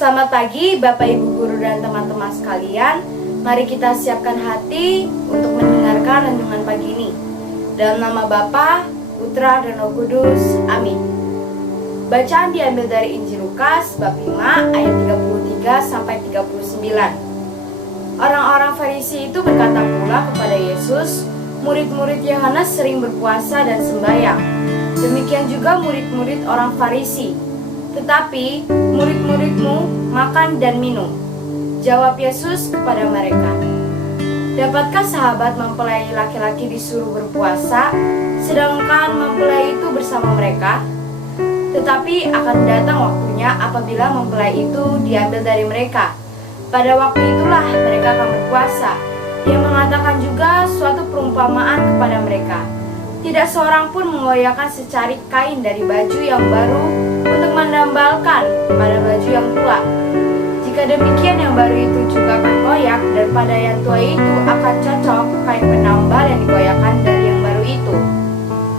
Selamat pagi Bapak Ibu Guru dan teman-teman sekalian. Mari kita siapkan hati untuk mendengarkan renungan pagi ini. Dalam nama Bapa, Putra, dan Roh Kudus. Amin. Bacaan diambil dari Injil Lukas bab 5 ayat 33 sampai 39. Orang-orang Farisi itu berkata pula kepada Yesus, murid-murid Yohanes sering berpuasa dan sembahyang. Demikian juga murid-murid orang Farisi. Tetapi murid-muridmu makan dan minum. Jawab Yesus kepada mereka, dapatkah sahabat mempelai laki-laki disuruh berpuasa, sedangkan mempelai itu bersama mereka? Tetapi akan datang waktunya apabila mempelai itu diambil dari mereka. Pada waktu itulah mereka akan berpuasa. Ia mengatakan juga suatu perumpamaan kepada mereka. Tidak seorang pun menggoyahkan secarik kain dari baju yang baru untuk menambalkan pada baju yang tua. Jika demikian, yang baru itu juga akan koyak, dan pada yang tua itu akan cocok kain penambal yang digoyahkan dari yang baru itu.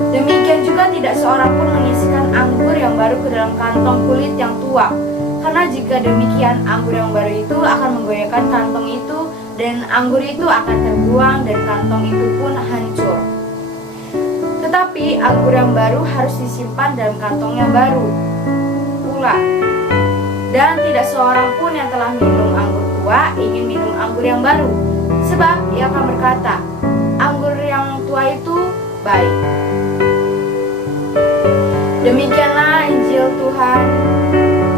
Demikian juga tidak seorang pun mengisikan anggur yang baru ke dalam kantong kulit yang tua, karena jika demikian, anggur yang baru itu akan menggoyahkan kantong itu, dan anggur itu akan terbuang, dan kantong itu pun hancur. Tetapi anggur yang baru harus disimpan dalam kantong yang baru pula. Dan tidak seorang pun yang telah minum anggur tua ingin minum anggur yang baru, sebab ia akan berkata, anggur yang tua itu baik. Demikianlah Injil Tuhan.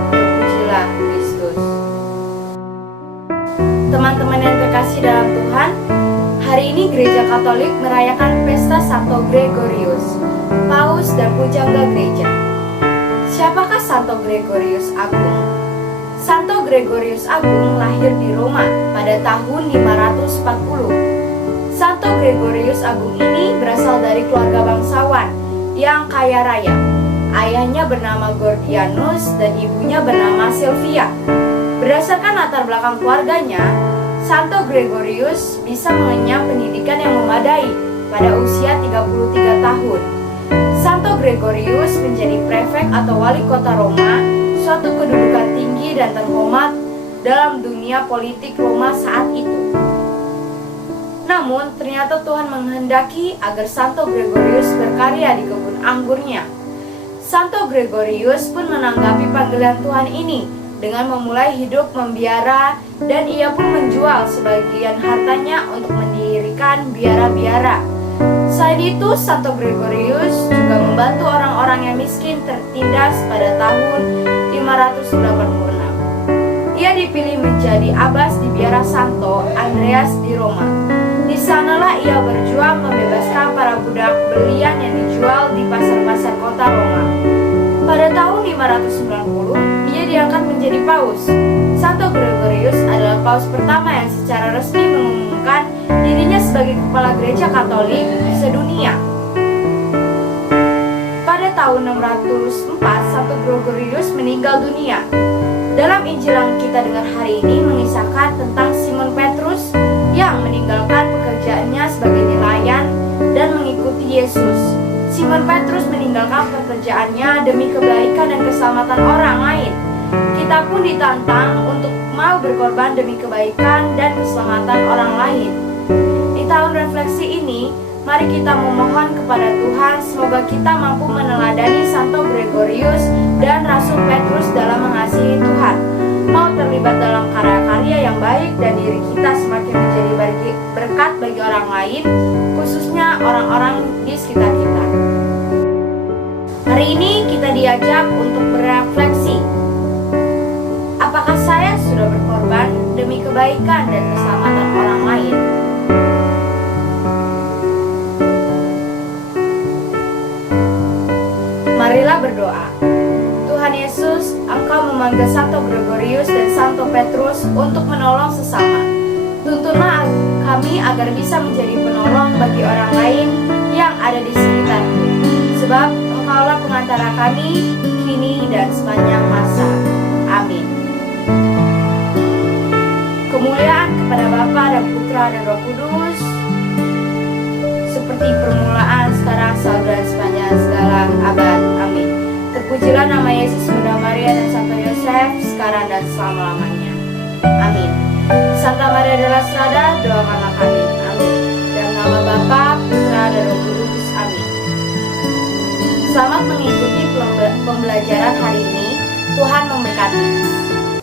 Terpujilah Kristus. Teman-teman yang terkasih dalam Tuhan, hari ini Gereja Katolik merayakan pesta Santo Gregorius, Paus dan Pujangga Gereja. Siapakah Santo Gregorius Agung? Santo Gregorius Agung lahir di Roma pada tahun 540. Santo Gregorius Agung ini berasal dari keluarga bangsawan yang kaya raya. Ayahnya bernama Gordianus dan ibunya bernama Silvia. Berdasarkan latar belakang keluarganya, Santo Gregorius bisa mengenyam pendidikan yang memadai pada usia 33 tahun. Santo Gregorius menjadi prefek atau wali kota Roma, suatu kedudukan tinggi dan terhormat dalam dunia politik Roma saat itu. Namun, ternyata Tuhan menghendaki agar Santo Gregorius berkarya di kebun anggurnya. Santo Gregorius pun menanggapi panggilan Tuhan ini dengan memulai hidup membiara, dan ia pun menjual sebagian hartanya untuk mendirikan biara-biara. Selain itu, Santo Gregorius juga membantu orang-orang yang miskin tertindas pada tahun 586. Ia dipilih menjadi abbas di biara Santo Andreas di Roma. Di sanalah ia berjuang membebaskan para budak belian yang dijual di pasar-pasar kota Roma. Pada tahun 590, ia diangkat menjadi paus. Santo Gregorius adalah paus pertama yang secara resmi mengumumkan dirinya sebagai kepala gereja Katolik sedunia. Pada tahun 604, Santo Gregorius meninggal dunia. Dalam Injil yang kita dengar hari ini mengisahkan tentang Simon Petrus yang meninggalkan pekerjaannya sebagai nelayan dan mengikuti Yesus. Simon Petrus meninggalkan pekerjaannya demi kebaikan dan keselamatan orang lain. Kita pun ditantang untuk mau berkorban demi kebaikan dan keselamatan orang lain. Di tahun refleksi ini, mari kita memohon kepada Tuhan semoga kita mampu meneladani Santo Gregorius dan Rasul Petrus dalam mengasihi Tuhan, mau terlibat dalam karya-karya yang baik, dan diri kita semakin menjadi berkat bagi orang lain, khususnya orang-orang di sekitar kita. Hari ini kita diajak untuk berefleksi. Apakah saya sudah berkorban demi kebaikan dan keselamatan orang lain? Marilah berdoa. Tuhan Yesus, Engkau memanggil Santo Gregorius dan Santo Petrus untuk menolong sesama. Tuntunlah kami agar bisa menjadi penolong bagi orang lain yang ada di sekitarku. Sebab Engkaulah pengantara kami, kini dan sepanjang masa. Amin. Kemuliaan kepada Bapa dan Putra dan Roh Kudus, seperti permulaan, sekarang, selalu, dan sepanjang segala abad. Amin. Terpujilah nama Yesus, Bunda Maria, dan Santo Yosef, sekarang dan selama-lamanya. Amin. Santa Maria de la Strada, doakanlah kami. Amin. Dalam nama Bapa, Putra, dan Roh Kudus. Amin. Selamat mengikuti pembelajaran hari ini. Tuhan memberkati.